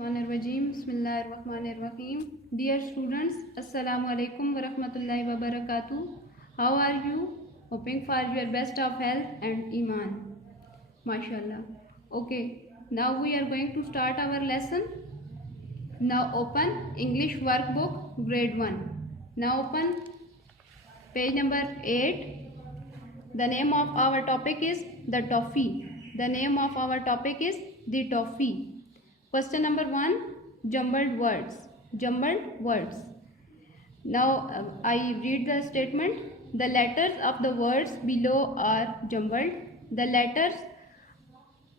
Rajim. Bismillahirrahmanirrahim. Dear students, Assalamu-Alaikum wa rahmatullahi wa barakatuh. How are you? Hoping for your best of health and iman. MashaAllah. Okay, now we are going to start our lesson. Now open English workbook grade 1. Now open page number 8. The name of our topic is the toffee. The name of our topic is the toffee. Question number 1, jumbled words. Jumbled words. Now I read the statement. The letters of the words below are jumbled. The letters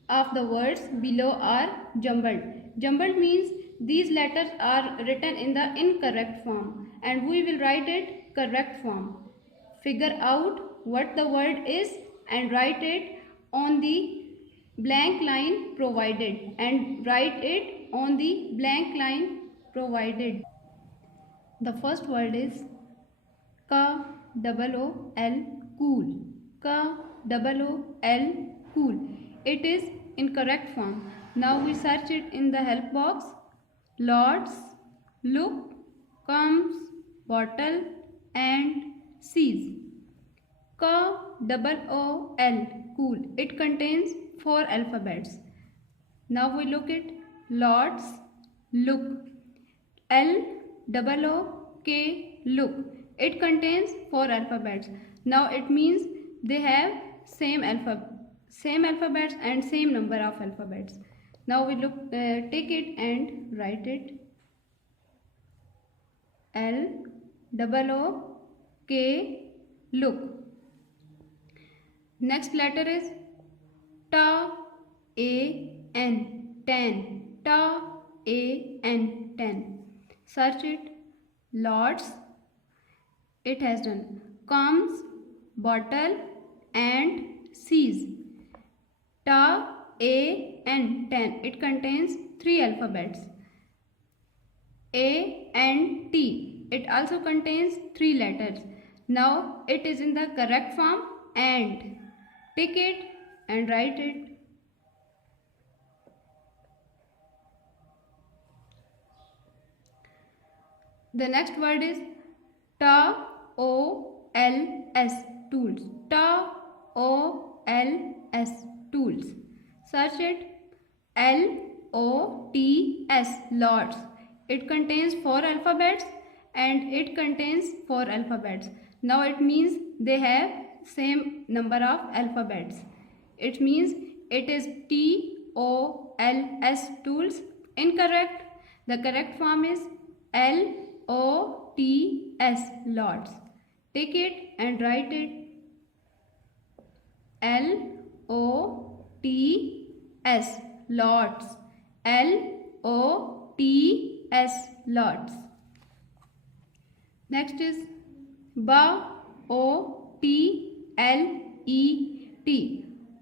of the words below are jumbled. Jumbled means these letters are written in the incorrect form and we will write it correct form. Figure out what the word is and write it on the blank line provided and write it on the blank line provided. The first word is K-O-O-L, cool. K-O-O-L, cool. It is incorrect form. Now we search it in the help box. Lots, look, comes, bottle and sees. K-O-O-L, cool. It contains 4 alphabets. Now we look at lots, look. L-O-O-K, look. It contains 4 alphabets. Now it means they have same alphabets and same number of alphabets. Now we look, take it and write it. L-O-O-K, look. Next letter is T-A-N, tan. T-A-N, tan. Search it. Lots. It has done. Comes, bottle and sees. T-A-N, tan. It contains 3 alphabets. A-N-T. It also contains 3 letters. Now it is in the correct form and. Take it and write it. The next word is T-O-L-S, tools. T-O-L-S, tools. Search it. L-O-T-S, lots. It contains 4 alphabets and it contains 4 alphabets. Now it means they have same number of alphabets. It means it is T-O-L-S, tools. Incorrect. The correct form is L-O-T-S, lots. Take it and write it. L-O-T-S, lots. L-O-T-S, lots. Next is B-O-T-L-E-T,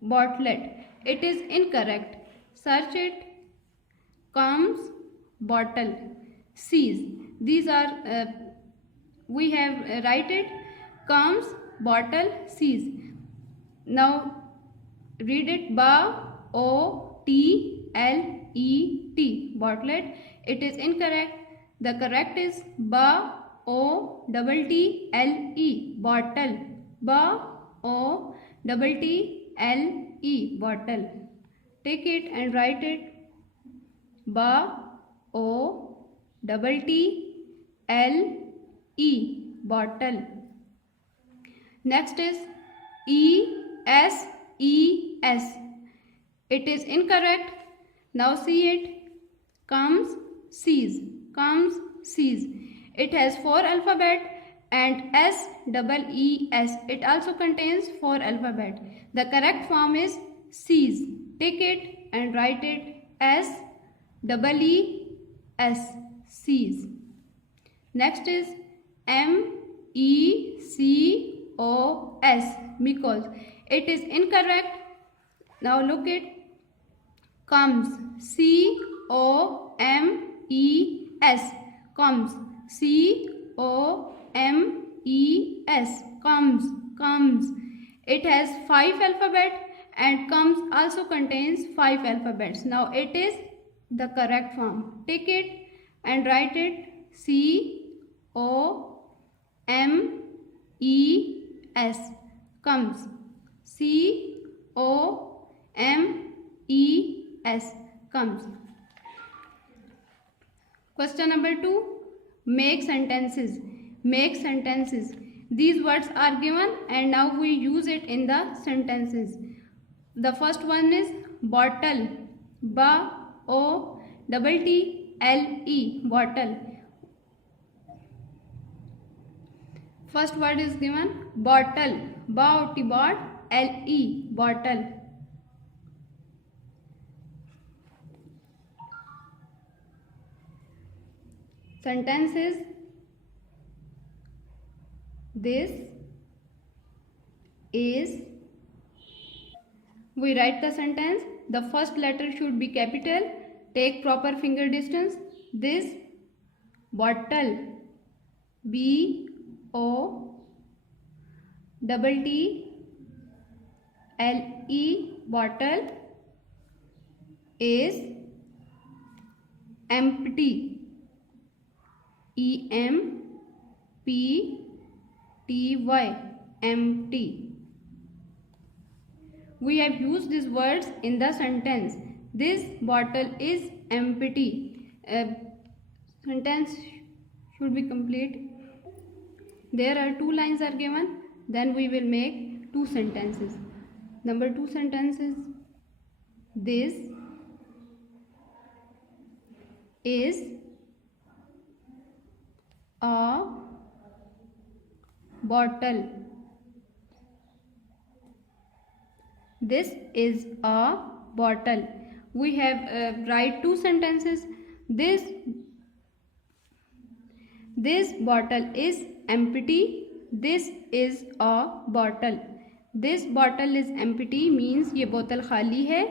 bottlet. It is incorrect. Search it. Comes, bottle, sees. These are we have write it. Comes, bottle, sees. Now read it. B-O-T-L-E-T, bottlet. It is incorrect. The correct is B-O-T-T-L-E, bottle. B-O-T-T-L-E, bottle. Take it and write it. B-O-T-T-L-E, bottle. Next is E-S-E-S. It is incorrect. Now see it. Comes, sees. Comes, sees. It has 4 alphabet and S-E-E-S. It also contains 4 alphabet. The correct form is sees. Take it and write it. S-E-E-S, sees. Next is M-E-C-O-S, because. It is incorrect. Now look it. Comes, C-O-M-E-S, comes. C-O-M-E-S, comes. It has 5 alphabet and comes also contains 5 alphabets. Now it is the correct form. Take it and write it C-O-M-E-S, comes. C-O-M-E-S, comes. Question number 2. Make sentences. Make sentences. These words are given and now we use it in the sentences. The first one is bottle. B-O-T-T-L-E, bottle. First word is given bottle. B-O-T-T-L-E, bottle. Sentence is this is. We write the sentence. The first letter should be capital. Take proper finger distance. This bottle, B-O-T-T-L-E, bottle, is empty. E-M-P-T-Y, empty. We have used these words in the sentence. This bottle is empty. Sentence should be complete. There are 2 lines are given. Then we will make 2 sentences. Number 2 sentence is this is a bottle. This is a bottle. We have write 2 sentences. This bottle is empty. This is a bottle. This bottle is empty means ये बोतल खाली है.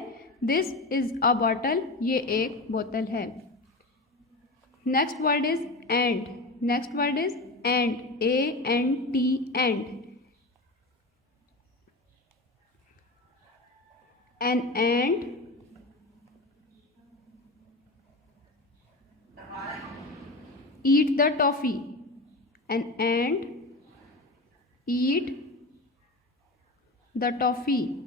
This is a bottle, ये एक बोतल है. Next word is and. Next word is and. A-N-T, and. An ant eat the toffee. An ant eat the toffee.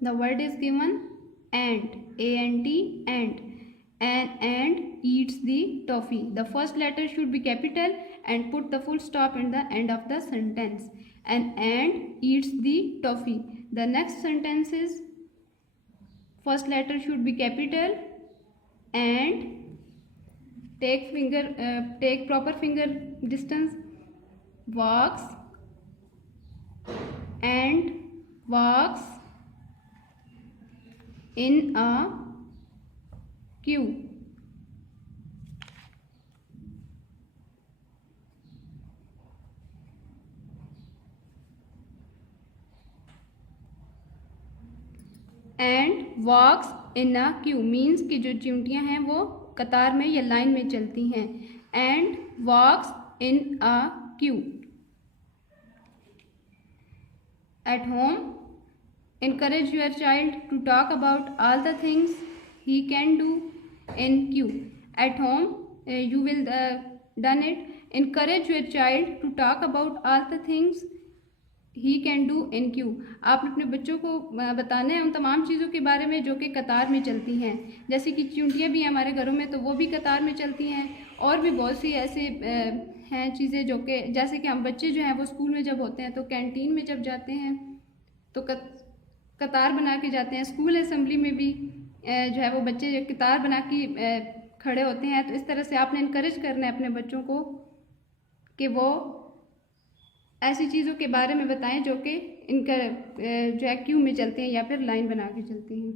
The word is given ant. A-N-T, ant. An ant eats the toffee. The first letter should be capital and put the full stop in the end of the sentence. An ant eats the toffee. The next sentence is first letter should be capital and take proper finger distance. Walks and walks in a queue. And walks in a queue means कि जो चिमटियाँ हैं वो कतार में या line में चलती हैं. And walks in a queue. At home encourage your child to talk about all the things he can do in queue. At home you will done it. Encourage your child to talk about all the things he can do in queue. आप अपने बच्चों को बताना है उन तमाम चीज़ों के बारे में जो कि कतार में चलती हैं. जैसे कि चूंटियाँ भी हमारे घरों में तो वो भी कतार में चलती हैं. और भी बहुत सी ऐसे हैं चीज़ें जो कि जैसे कि हम बच्चे जो हैं वो स्कूल में जब होते हैं तो कैंटीन में जब जाते हैं तो कतार बना के जाते हैं. स्कूल असेंबली में भी जो है वो बच्चे कतार बना के खड़े होते हैं. तो इस तरह से आपने इनकरेज करना है अपने बच्चों को कि वो ऐसी चीज़ों के बारे में बताएं जो कि इनका जो है क्यू में चलते हैं या फिर लाइन बना के चलती हैं.